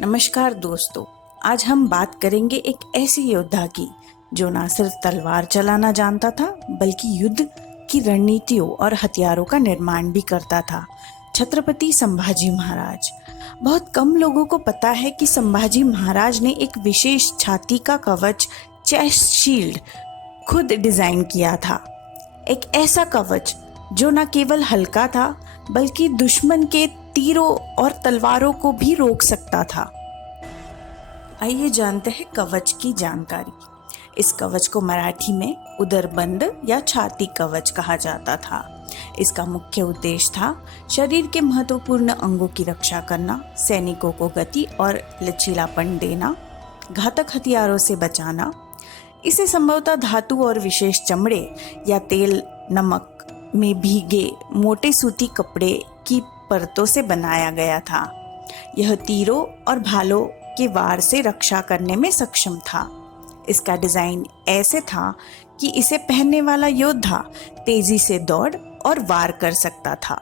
नमस्कार दोस्तों, आज हम बात करेंगे एक ऐसे योद्धा की जो ना सिर्फ तलवार चलाना जानता था बल्कि युद्ध की रणनीतियों और हथियारों का निर्माण भी करता था। छत्रपति संभाजी महाराज। बहुत कम लोगों को पता है कि संभाजी महाराज ने एक विशेष छाती का कवच, चेस्ट शील्ड, खुद डिजाइन किया था। एक ऐसा कवच जो न केवल हल्का था बल्कि दुश्मन के तीरों और तलवारों को भी रोक सकता था। आइए जानते हैं कवच की जानकारी। इस कवच को मराठी में उदरबंद या छाती कवच कहा जाता था। इसका मुख्य उद्देश्य था शरीर के महत्वपूर्ण अंगों की रक्षा करना, सैनिकों को गति और लचीलापन देना, घातक हथियारों से बचाना। इसे संभवतः धातु और विशेष चमड़े या तेल नमक में भीगे मोटे सूती कपड़े की परतों से बनाया गया था। यह तीरों और भालों के वार से रक्षा करने में सक्षम था। इसका डिजाइन ऐसे था कि इसे पहनने वाला योद्धा तेजी से दौड़ और वार कर सकता था।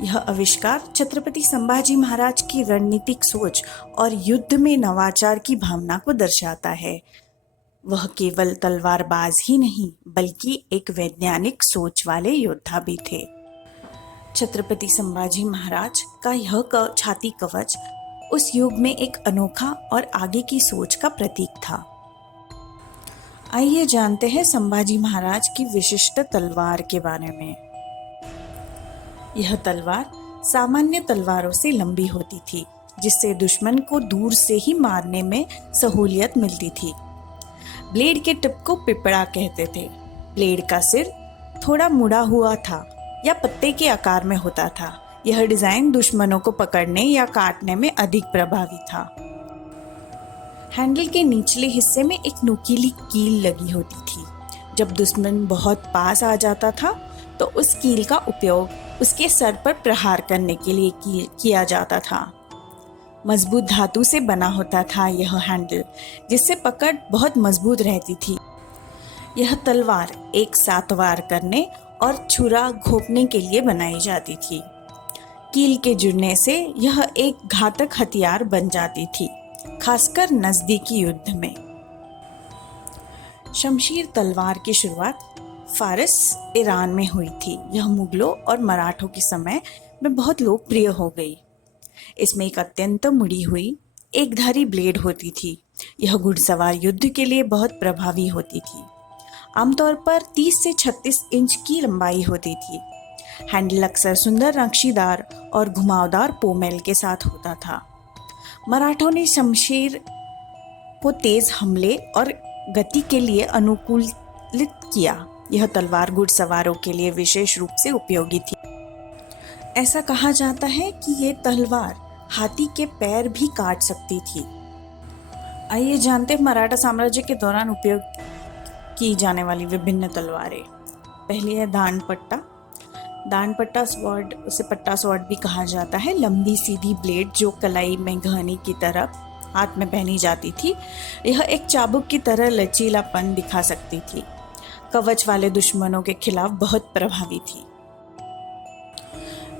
यह आविष्कार छत्रपति संभाजी महाराज की रणनीतिक सोच और युद्ध में नवाचार की भावना को दर्शाता है। वह केवल तलवारबाज ही नहीं बल्कि एक वैज्ञानिक सोच वाले योद्धा भी थे। छत्रपति संभाजी महाराज का यह छाती कवच उस युग में एक अनोखा और आगे की सोच का प्रतीक था। आइए जानते हैं संभाजी महाराज की विशिष्ट तलवार के बारे में। यह तलवार सामान्य तलवारों से लंबी होती थी, जिससे दुश्मन को दूर से ही मारने में सहूलियत मिलती थी। ब्लेड के टिप को पिपड़ा कहते थे। ब्लेड का सिर थोड़ा मुड़ा हुआ था या पत्ते के आकार में होता था। यह डिजाइन दुश्मनों को पकड़ने या काटने में अधिक प्रभावी था। हैंडल के निचले हिस्से में एक नुकीली कील लगी होती थी। जब दुश्मन बहुत पास आ जाता था तो उस कील का उपयोग उसके सर पर प्रहार करने के लिए किया जाता था। मजबूत धातु से बना होता था यह हैंडल, जिससे पकड़ बहुत मजबूत रहती थी। यह तलवार एक साथ वार करने और छुरा घोंपने के लिए बनाई जाती थी। कील के जुड़ने से यह एक घातक हथियार बन जाती थी, खासकर नजदीकी युद्ध में। शमशीर तलवार की शुरुआत फारस, ईरान में हुई थी। यह मुगलों और मराठों के समय में बहुत लोकप्रिय हो गई। इसमें एक अत्यंत मुड़ी हुई एक धारी ब्लेड होती थी। यह घुड़सवार युद्ध के लिए बहुत प्रभावी होती थी। आमतौर पर 30 से 36 इंच की लंबाई होती थी। हैंडल अक्सर सुंदर नक्शीदार और घुमावदार पोमेल के साथ होता था। मराठों ने शमशीर को तेज हमले और गति के लिए अनुकूलित किया। यह तलवार घुड़सवारों के लिए विशेष रूप से उपयोगी थी। ऐसा कहा जाता है कि ये तलवार हाथी के पैर भी काट सकती थी। आइए जानते हैं मराठा साम्राज्य के दौरान उपयोग की जाने वाली विभिन्न तलवारें। पहली है दानपट्टा। दानपट्टा स्वॉर्ड, उसे पट्टा स्वॉर्ड भी कहा जाता है। लंबी सीधी ब्लेड जो कलाई में घनी की तरह हाथ में पहनी जाती थी। यह एक चाबुक की तरह लचीलापन दिखा सकती थी। कवच वाले दुश्मनों के खिलाफ बहुत प्रभावी थी।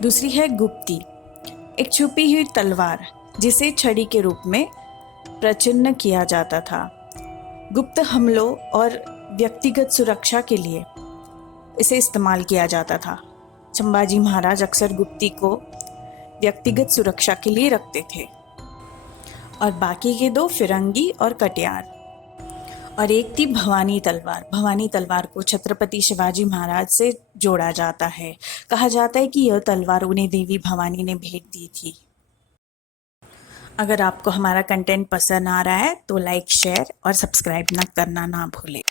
दूसरी है गुप्ती, एक छुपी हुई तलवार जिसे छड़ी के रूप में प्रचिन्न किया जाता था। गुप्त हमलों और व्यक्तिगत सुरक्षा के लिए इसे इस्तेमाल किया जाता था। संभाजी महाराज अक्सर गुप्ती को व्यक्तिगत सुरक्षा के लिए रखते थे और बाकी के दो फिरंगी और कटियार। और एक थी भवानी तलवार। भवानी तलवार को छत्रपति शिवाजी महाराज से जोड़ा जाता है। कहा जाता है कि यह तलवार उन्हें देवी भवानी ने भेंट दी थी। अगर आपको हमारा कंटेंट पसंद आ रहा है तो लाइक, शेयर और सब्सक्राइब करना ना भूलें।